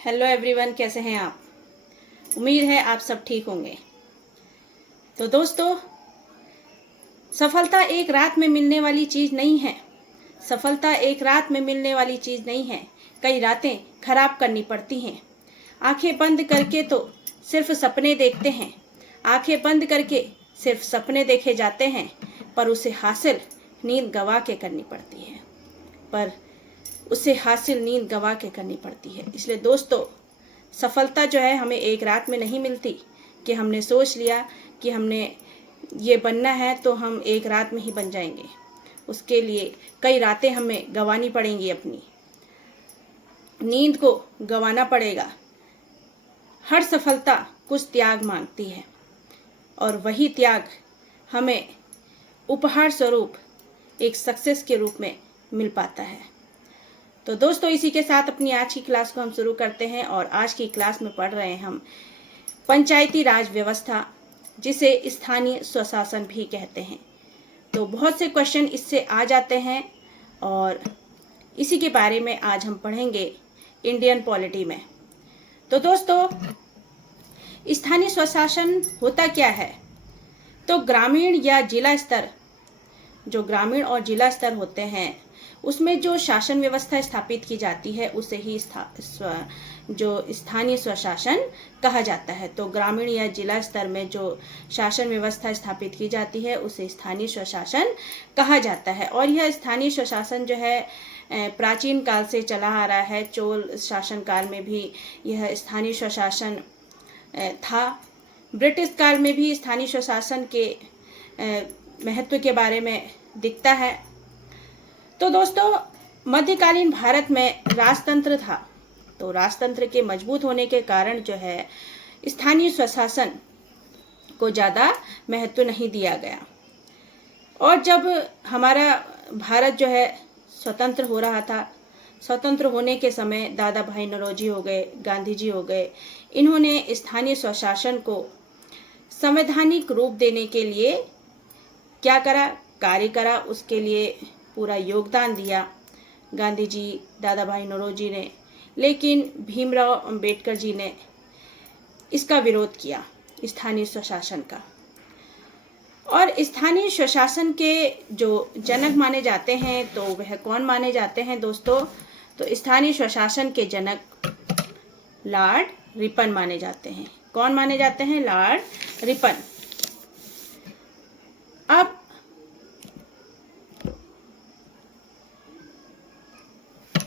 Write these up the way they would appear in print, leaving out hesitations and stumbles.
Hello everyone, कैसे हैं आप। उम्मीद है आप सब ठीक होंगे। तो दोस्तों, सफलता एक रात में मिलने वाली चीज़ नहीं है। सफलता एक रात में मिलने वाली चीज़ नहीं है। कई रातें खराब करनी पड़ती हैं। आंखें बंद करके तो सिर्फ सपने देखते हैं। आंखें बंद करके सिर्फ सपने देखे जाते हैं, पर उसे हासिल नींद गवा के करनी पड़ती है। नींद गवा के करनी पड़ती है। इसलिए दोस्तों, सफलता जो है हमें एक रात में नहीं मिलती कि हमने सोच लिया कि हमने ये बनना है तो हम एक रात में ही बन जाएंगे। उसके लिए कई रातें हमें गंवानी पड़ेंगी, अपनी नींद को गंवाना पड़ेगा। हर सफलता कुछ त्याग मांगती है और वही त्याग हमें उपहार स्वरूप एक सक्सेस के रूप में मिल पाता है। तो दोस्तों, इसी के साथ अपनी आज की क्लास को हम शुरू करते हैं। और आज की क्लास में पढ़ रहे हैं हम पंचायती राज व्यवस्था, जिसे स्थानीय स्वशासन भी कहते हैं। तो बहुत से क्वेश्चन इससे आ जाते हैं और इसी के बारे में आज हम पढ़ेंगे इंडियन पॉलिटी में। तो दोस्तों, स्थानीय स्वशासन होता क्या है? तो ग्रामीण या जिला स्तर, जो ग्रामीण और जिला स्तर होते हैं, उसमें जो शासन व्यवस्था स्थापित की जाती है उसे ही जो स्थानीय स्वशासन कहा जाता है। तो ग्रामीण या जिला स्तर में जो शासन व्यवस्था स्थापित की जाती है उसे स्थानीय स्वशासन कहा जाता है। और यह स्थानीय स्वशासन जो है प्राचीन काल से चला आ रहा है। चोल शासन काल में भी यह स्थानीय स्वशासन था। ब्रिटिश काल में भी स्थानीय स्वशासन के महत्व के बारे में दिखता है। तो दोस्तों, मध्यकालीन भारत में राजतंत्र था। तो राजतंत्र के मजबूत होने के कारण जो है स्थानीय स्वशासन को ज़्यादा महत्व नहीं दिया गया। और जब हमारा भारत जो है स्वतंत्र हो रहा था, स्वतंत्र होने के समय दादा भाई नौरोजी हो गए, गांधी जी हो गए, इन्होंने स्थानीय स्वशासन को संवैधानिक रूप देने के लिए क्या करा, कार्य करा। उसके लिए पूरा योगदान दिया गांधी जी, दादा भाई नौरोजी ने। लेकिन भीमराव अंबेडकर जी ने इसका विरोध किया, स्थानीय स्वशासन का। और स्थानीय स्वशासन के जो जनक माने जाते हैं, तो वह कौन माने जाते हैं दोस्तों? तो स्थानीय स्वशासन के जनक लॉर्ड रिपन माने जाते हैं। कौन माने जाते हैं? Lord Ripon. अब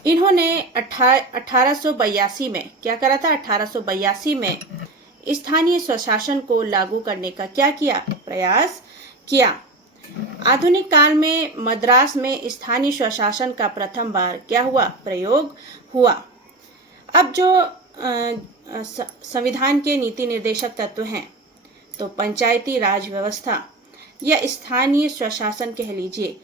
इन्होंने 1882 में क्या करा था? 1882 में स्थानीय स्वशासन को लागू करने का क्या किया? प्रयास किया। आधुनिक काल में मद्रास में स्थानीय स्वशासन का प्रथम बार क्या हुआ? प्रयोग हुआ। अब जो संविधान के नीति निर्देशक तत्व हैं, तो पंचायती राज व्यवस्था या स्थानीय स्वशासन कह लीजिए,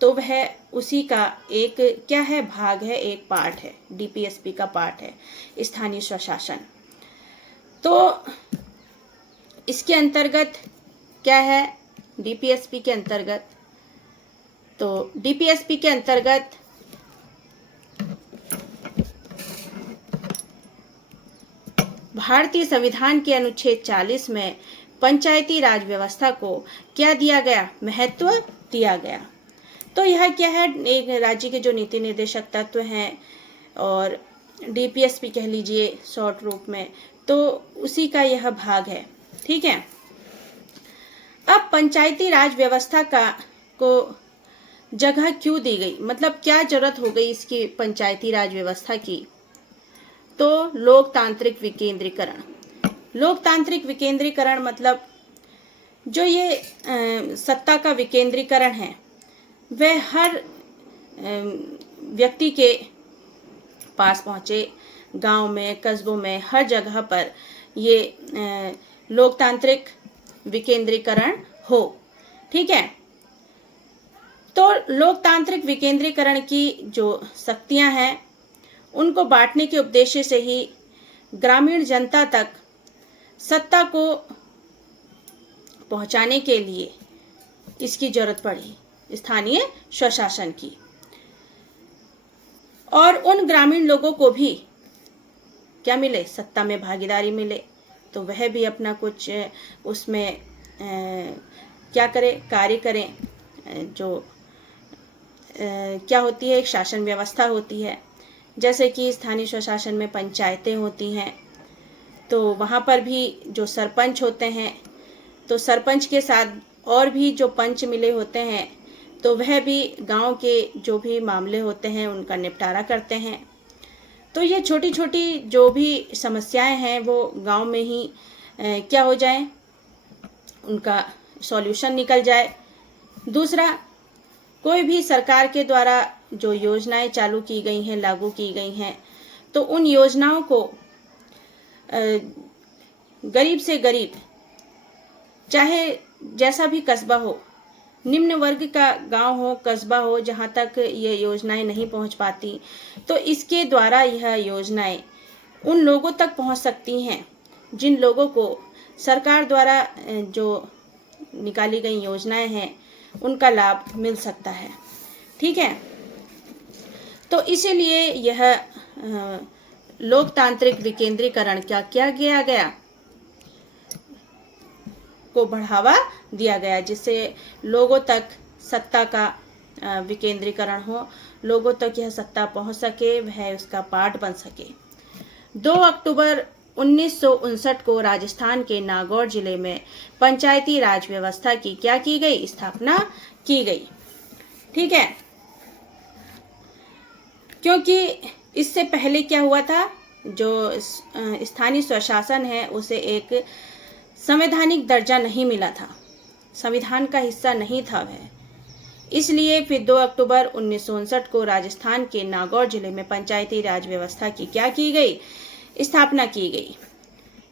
तो वह उसी का एक क्या है? भाग है, एक पार्ट है। डीपीएसपी का पार्ट है स्थानीय स्वशासन। तो इसके अंतर्गत क्या है? डीपीएसपी के अंतर्गत, तो डीपीएसपी के अंतर्गत भारतीय संविधान के अनुच्छेद 40 में पंचायती राज व्यवस्था को क्या दिया गया? महत्व दिया गया। तो यह क्या है? एक राज्य के जो नीति निर्देशक तत्व हैं और डीपीएसपी कह लीजिए शॉर्ट रूप में, तो उसी का यह भाग है। ठीक है। अब पंचायती राज व्यवस्था को जगह क्यों दी गई? मतलब क्या जरूरत हो गई इसकी पंचायती राज व्यवस्था की? तो लोकतांत्रिक विकेंद्रीकरण। लोकतांत्रिक विकेंद्रीकरण मतलब जो ये सत्ता का विकेंद्रीकरण है, वह हर व्यक्ति के पास पहुँचे। गांव में, कस्बों में, हर जगह पर ये लोकतांत्रिक विकेंद्रीकरण हो। ठीक है। तो लोकतांत्रिक विकेंद्रीकरण की जो शक्तियां हैं, उनको बांटने के उद्देश्य से ही ग्रामीण जनता तक सत्ता को पहुंचाने के लिए इसकी जरूरत पड़ी, स्थानीय स्वशासन की। और उन ग्रामीण लोगों को भी क्या मिले, सत्ता में भागीदारी मिले, तो वह भी अपना कुछ उसमें क्या करें, कार्य करें। जो क्या होती है, एक शासन व्यवस्था होती है, जैसे कि स्थानीय स्वशासन में पंचायतें होती हैं, तो वहाँ पर भी जो सरपंच होते हैं, तो सरपंच के साथ और भी जो पंच मिले होते हैं, तो वह भी गांव के जो भी मामले होते हैं उनका निपटारा करते हैं। तो ये छोटी छोटी जो भी समस्याएं हैं वो गांव में ही क्या हो जाए, उनका सॉल्यूशन निकल जाए। दूसरा, कोई भी सरकार के द्वारा जो योजनाएं चालू की गई हैं, लागू की गई हैं, तो उन योजनाओं को गरीब से गरीब, चाहे जैसा भी कस्बा हो, निम्न वर्ग का गांव हो, कस्बा हो, जहां तक ये योजनाएं नहीं पहुंच पाती, तो इसके द्वारा यह योजनाएं उन लोगों तक पहुंच सकती हैं जिन लोगों को सरकार द्वारा जो निकाली गई योजनाएं हैं उनका लाभ मिल सकता है। ठीक है, तो इसीलिए यह लोकतांत्रिक विकेंद्रीकरण क्या किया गया को बढ़ावा दिया गया, जिससे लोगों तक सत्ता का विकेंद्रीकरण हो, लोगों तक यह सत्ता पहुंच सके, वह उसका पार्ट बन सके। 2 अक्टूबर 1959 को राजस्थान के नागौर जिले में पंचायती राज व्यवस्था की क्या की गई, स्थापना की गई। ठीक है, क्योंकि इससे पहले क्या हुआ था, जो स्थानीय स्वशासन है उसे एक संवैधानिक दर्जा नहीं मिला था, संविधान का हिस्सा नहीं था वह, इसलिए फिर 2 अक्टूबर 1959 को राजस्थान के नागौर जिले में पंचायती राज व्यवस्था की क्या की गई, स्थापना की गई।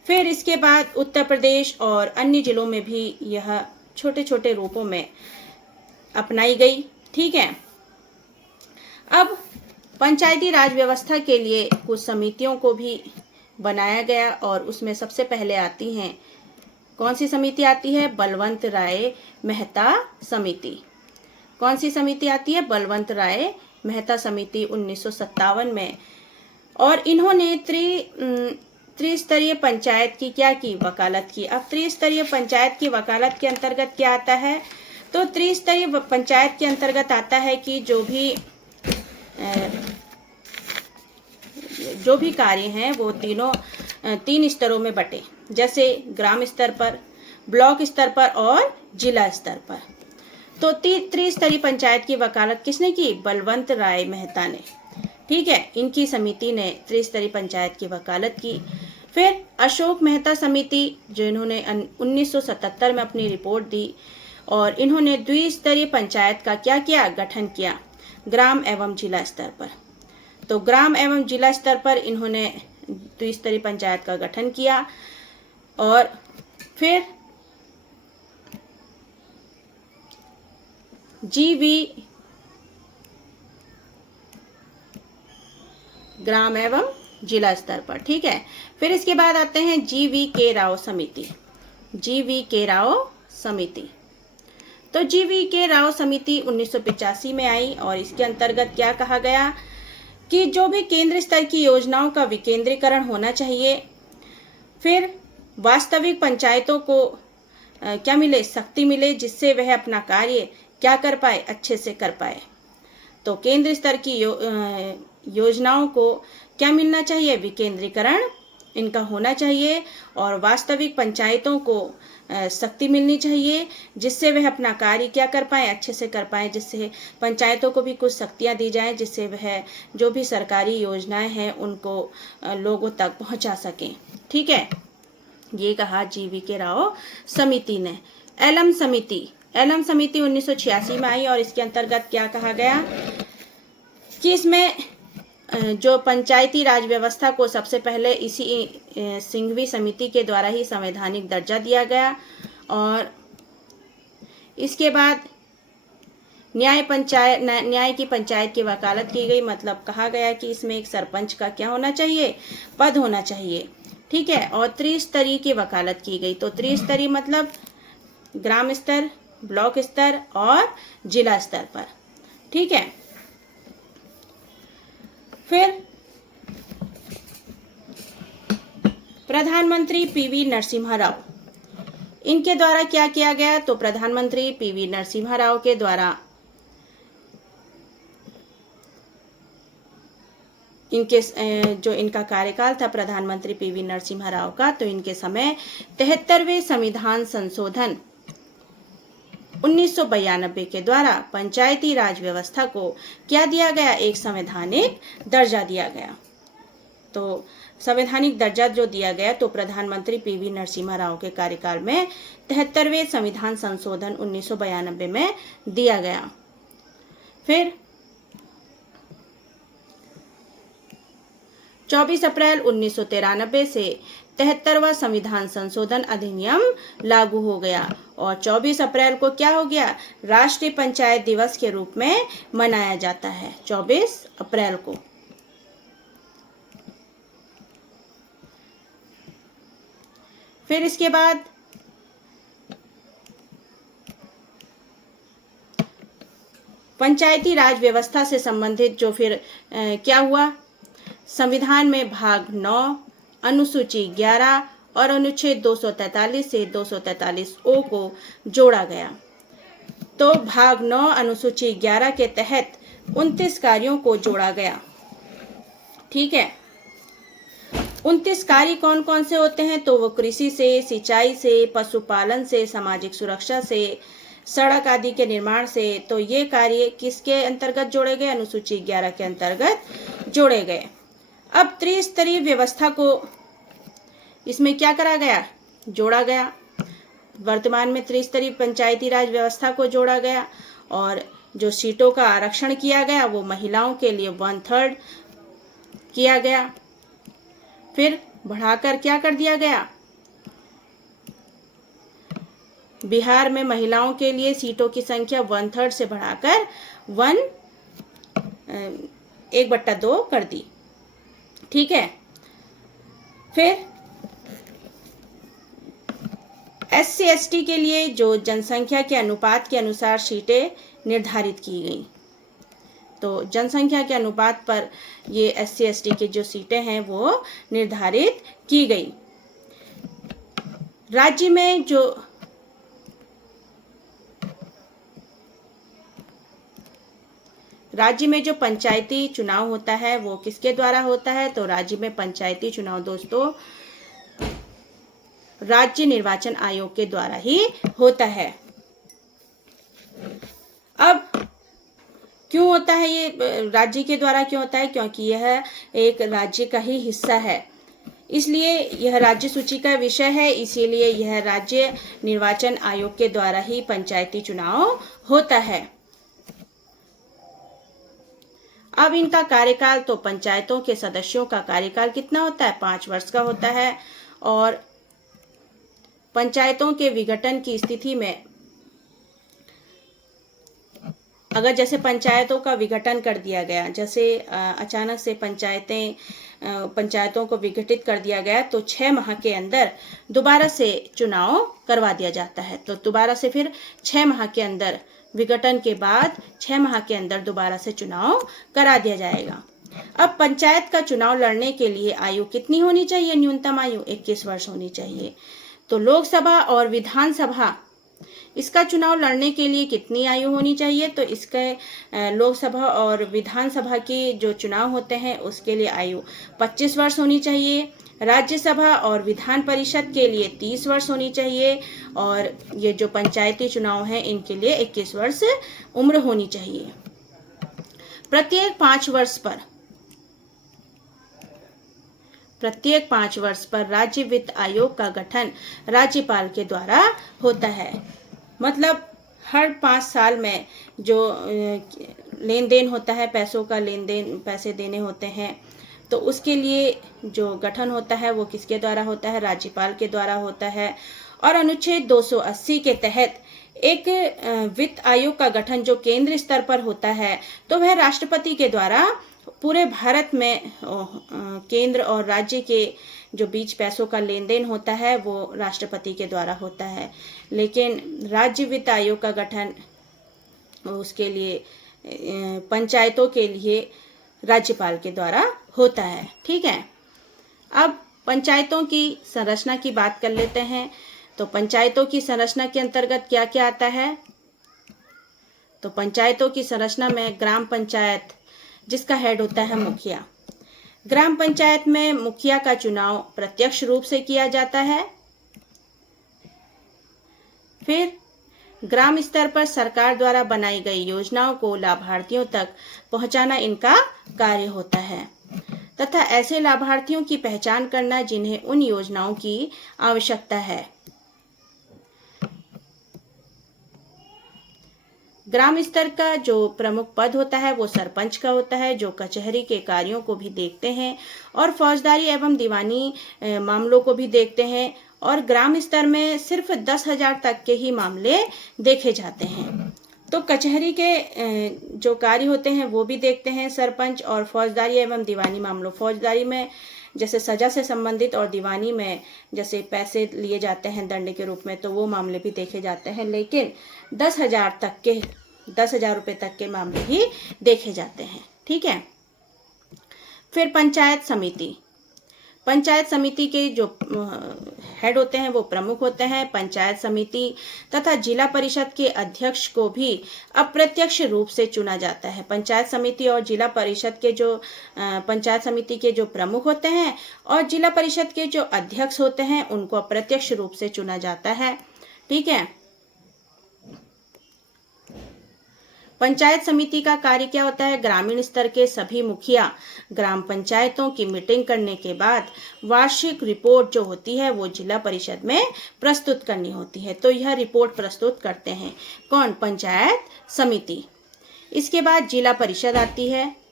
फिर इसके बाद उत्तर प्रदेश और अन्य जिलों में भी यह छोटे छोटे रूपों में अपनाई गई। ठीक है, अब पंचायती राज व्यवस्था के लिए कुछ समितियों को भी बनाया गया और उसमें सबसे पहले आती हैं, कौन सी समिति आती है, बलवंत राय मेहता समिति। कौन सी समिति आती है, बलवंत राय मेहता समिति 1957 में। और इन्होंने त्रिस्तरीय पंचायत की क्या की, वकालत की। अब त्रिस्तरीय पंचायत की वकालत के अंतर्गत क्या आता है, तो त्रिस्तरीय पंचायत के अंतर्गत आता है कि जो भी कार्य हैं वो तीन स्तरों में बटे, जैसे ग्राम स्तर पर, ब्लॉक स्तर पर और जिला स्तर पर। तो त्रिस्तरीय पंचायत की वकालत किसने की, बलवंत राय मेहता ने। ठीक है, इनकी समिति ने त्रिस्तरीय पंचायत की वकालत की। फिर अशोक मेहता समिति, जो इन्होंने 1977 में अपनी रिपोर्ट दी, और इन्होंने द्विस्तरीय पंचायत का क्या किया, गठन किया, ग्राम एवं जिला स्तर पर। तो ग्राम एवं जिला स्तर पर इन्होंने द्विस्तरीय पंचायत का गठन किया। और फिर जीवी ग्राम एवं जिला स्तर पर। ठीक है, फिर इसके बाद आते हैं GV के राव समिति। GV के राव समिति, तो GV के राव समिति 1985 में आई और इसके अंतर्गत क्या कहा गया कि जो भी केंद्र स्तर की योजनाओं का विकेंद्रीकरण होना चाहिए, फिर वास्तविक पंचायतों को क्या मिले, शक्ति मिले, जिससे वह अपना कार्य क्या कर पाए, अच्छे से कर पाए। तो केंद्र स्तर की योजनाओं को क्या मिलना चाहिए, विकेंद्रीकरण इनका होना चाहिए, और वास्तविक पंचायतों को शक्ति मिलनी चाहिए, जिससे वह अपना कार्य क्या कर पाएँ, अच्छे से कर पाएँ, जिससे पंचायतों को भी कुछ शक्तियाँ दी जाएं, जिससे वह जो भी सरकारी योजनाएं हैं उनको लोगों तक पहुंचा सकें। ठीक है, ये कहा GV के राव समिति ने। एलम समिति 1986 में आई और इसके अंतर्गत क्या कहा गया कि इसमें जो पंचायती राज व्यवस्था को सबसे पहले इसी सिंघवी समिति के द्वारा ही संवैधानिक दर्जा दिया गया, और इसके बाद न्याय की पंचायत की वकालत की गई। मतलब कहा गया कि इसमें एक सरपंच का क्या होना चाहिए, पद होना चाहिए। ठीक है, और त्रिस्तरीय की वकालत की गई। तो त्रिस्तरीय मतलब ग्राम स्तर, ब्लॉक स्तर और जिला स्तर पर। ठीक है, फिर प्रधानमंत्री पीवी नरसिम्हा राव, इनके द्वारा क्या किया गया? तो प्रधानमंत्री पीवी नरसिम्हा राव के द्वारा इनके जो इनका कार्यकाल था प्रधानमंत्री पीवी नरसिम्हा राव का, तो इनके समय 73वें संविधान संशोधन 1992 के द्वारा पंचायती राज व्यवस्था को क्या दिया गया? एक संवैधानिक दर्जा दिया गया। तो संवैधानिक दर्जा जो दिया गया तो प्रधानमंत्री पीवी नरसिम्हा राव के कार्यकाल में 73वें संविधान संशोधन 1992 में दिया गया। फिर 24 अप्रैल 1993 से 73वां संविधान संशोधन अधिनियम लागू हो गया और 24 अप्रैल को क्या हो गया? राष्ट्रीय पंचायत दिवस के रूप में मनाया जाता है 24 अप्रैल को। फिर इसके बाद पंचायती राज व्यवस्था से संबंधित जो फिर क्या हुआ? संविधान में भाग 9, अनुसूची 11 और अनुच्छेद 243 से 243 ओ को जोड़ा गया। तो भाग 9 अनुसूची 11 के तहत 29 कार्यों को जोड़ा गया। ठीक है, 29 कार्य कौन कौन से होते हैं? तो वो कृषि से, सिंचाई से, पशुपालन से, सामाजिक सुरक्षा से, सड़क आदि के निर्माण से। तो ये कार्य किसके अंतर्गत जोड़े गए? अनुसूची 11 के अंतर्गत जोड़े गए। अब त्रिस्तरीय व्यवस्था को इसमें क्या करा गया? जोड़ा गया। वर्तमान में त्रिस्तरीय पंचायती राज व्यवस्था को जोड़ा गया और जो सीटों का आरक्षण किया गया वो महिलाओं के लिए 1/3 किया गया। फिर बढ़ाकर क्या कर दिया गया? बिहार में महिलाओं के लिए सीटों की संख्या 1/3 से बढ़ाकर 1/2 कर दी। ठीक है, फिर SC ST के लिए जो जनसंख्या के अनुपात के अनुसार सीटें निर्धारित की गई। तो जनसंख्या के अनुपात पर ये SC ST की जो सीटें हैं वो निर्धारित की गई। राज्य में जो पंचायती चुनाव होता है वो किसके द्वारा होता है? तो राज्य में पंचायती चुनाव दोस्तों राज्य निर्वाचन आयोग के द्वारा ही होता है। अब क्यों होता है ये राज्य के द्वारा क्यों होता है? क्योंकि यह एक राज्य का ही हिस्सा है, इसलिए यह राज्य सूची का विषय है, इसीलिए यह राज्य निर्वाचन आयोग के द्वारा ही पंचायती चुनाव होता है। अब इनका कार्यकाल, तो पंचायतों के सदस्यों का कार्यकाल कितना होता है? 5 वर्ष का होता है। और पंचायतों के विघटन की स्थिति में अगर जैसे पंचायतों का विघटन कर दिया गया, जैसे अचानक से पंचायतों को विघटित कर दिया गया, तो 6 माह के अंदर दोबारा से चुनाव करवा दिया जाता है। तो दोबारा से फिर 6 माह के अंदर, विघटन के बाद 6 माह के अंदर दोबारा से चुनाव करा दिया जाएगा। अब पंचायत का चुनाव लड़ने के लिए आयु कितनी होनी चाहिए? न्यूनतम आयु 21 वर्ष होनी चाहिए। तो लोकसभा और विधानसभा, इसका चुनाव लड़ने के लिए कितनी आयु होनी चाहिए? तो इसके लोकसभा और विधानसभा की जो चुनाव होते हैं उसके लिए आयु 25 वर्ष होनी चाहिए। राज्यसभा और विधान परिषद के लिए 30 वर्ष होनी चाहिए और ये जो पंचायती चुनाव हैं इनके लिए 21 वर्ष उम्र होनी चाहिए। प्रत्येक 5 वर्ष पर राज्य वित्त आयोग का गठन राज्यपाल के द्वारा होता है। मतलब हर 5 साल में जो लेन देन होता है, पैसों का लेन देन, पैसे देने होते हैं, तो उसके लिए जो गठन होता है वो किसके द्वारा होता है? राज्यपाल के द्वारा होता है। और अनुच्छेद 280 के तहत एक वित्त आयोग का गठन जो केंद्र स्तर पर होता है, तो वह राष्ट्रपति के द्वारा पूरे भारत में केंद्र और राज्य के जो बीच पैसों का लेन देन होता है वो राष्ट्रपति के द्वारा होता है। लेकिन राज्य वित्त आयोग का गठन उसके लिए पंचायतों के लिए राज्यपाल के द्वारा होता है। ठीक है, अब पंचायतों की संरचना की बात कर लेते हैं। तो पंचायतों की संरचना के अंतर्गत क्या क्या आता है? तो पंचायतों की संरचना में ग्राम पंचायत, जिसका हेड होता है मुखिया। ग्राम पंचायत में मुखिया का चुनाव प्रत्यक्ष रूप से किया जाता है। फिर ग्राम स्तर पर सरकार द्वारा बनाई गई योजनाओं को लाभार्थियों तक पहुंचाना इनका कार्य होता है तथा ऐसे लाभार्थियों की पहचान करना जिन्हें उन योजनाओं की आवश्यकता है। ग्राम स्तर का जो प्रमुख पद होता है वो सरपंच का होता है, जो कचहरी के कार्यों को भी देखते हैं और फौजदारी एवं दीवानी मामलों को भी देखते हैं। और ग्राम स्तर में सिर्फ 10,000 तक के ही मामले देखे जाते हैं। तो कचहरी के जो कार्य होते हैं वो भी देखते हैं सरपंच, और फौजदारी एवं दीवानी मामलों, फौजदारी में जैसे सजा से संबंधित और दीवानी में जैसे पैसे लिए जाते हैं दंड के रूप में, तो वो मामले भी देखे जाते हैं। लेकिन 10,000 रुपये तक के मामले ही देखे जाते हैं। ठीक है। फिर पंचायत समिति। पंचायत समिति के जो हेड होते हैं वो प्रमुख होते हैं। पंचायत समिति तथा जिला परिषद के अध्यक्ष को भी अप्रत्यक्ष रूप से चुना जाता है। पंचायत समिति और जिला परिषद के जो पंचायत समिति के जो प्रमुख होते हैं और जिला परिषद के जो अध्यक्ष होते हैं उनको अप्रत्यक्ष रूप से चुना जाता है। ठीक है। पंचायत समिति का कार्य क्या होता है? ग्रामीण स्तर के सभी मुखिया ग्राम पंचायतों की मीटिंग करने के बाद वार्षिक रिपोर्ट जो होती है वो जिला परिषद में प्रस्तुत करनी होती है। तो यह रिपोर्ट प्रस्तुत करते हैं कौन? पंचायत समिति। इसके बाद जिला परिषद आती है।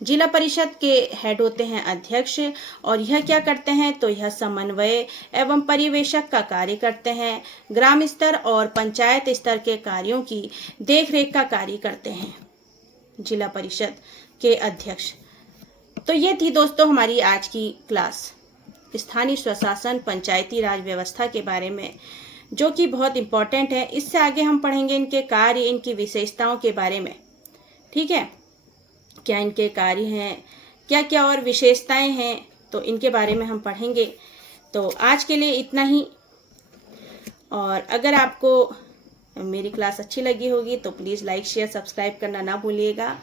जिला परिषद के हेड होते हैं अध्यक्ष, और यह क्या करते हैं? तो यह समन्वय एवं परिवेशक का कार्य करते हैं। ग्राम स्तर और पंचायत स्तर के कार्यों की देखरेख का कार्य करते हैं जिला परिषद के अध्यक्ष। तो ये थी दोस्तों हमारी आज की क्लास स्थानीय स्वशासन पंचायती राज व्यवस्था के बारे में, जो कि बहुत इम्पोर्टेंट है। इससे आगे हम पढ़ेंगे इनके कार्य, इनकी विशेषताओं के बारे में। ठीक है, क्या इनके कार्य हैं, क्या क्या और विशेषताएं हैं, तो इनके बारे में हम पढ़ेंगे। तो आज के लिए इतना ही। और अगर आपको मेरी क्लास अच्छी लगी होगी तो प्लीज़ लाइक शेयर सब्सक्राइब करना ना भूलिएगा।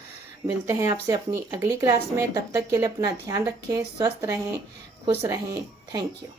मिलते हैं आपसे अपनी अगली क्लास में। तब तक के लिए अपना ध्यान रखें, स्वस्थ रहें, खुश रहें। Thank you.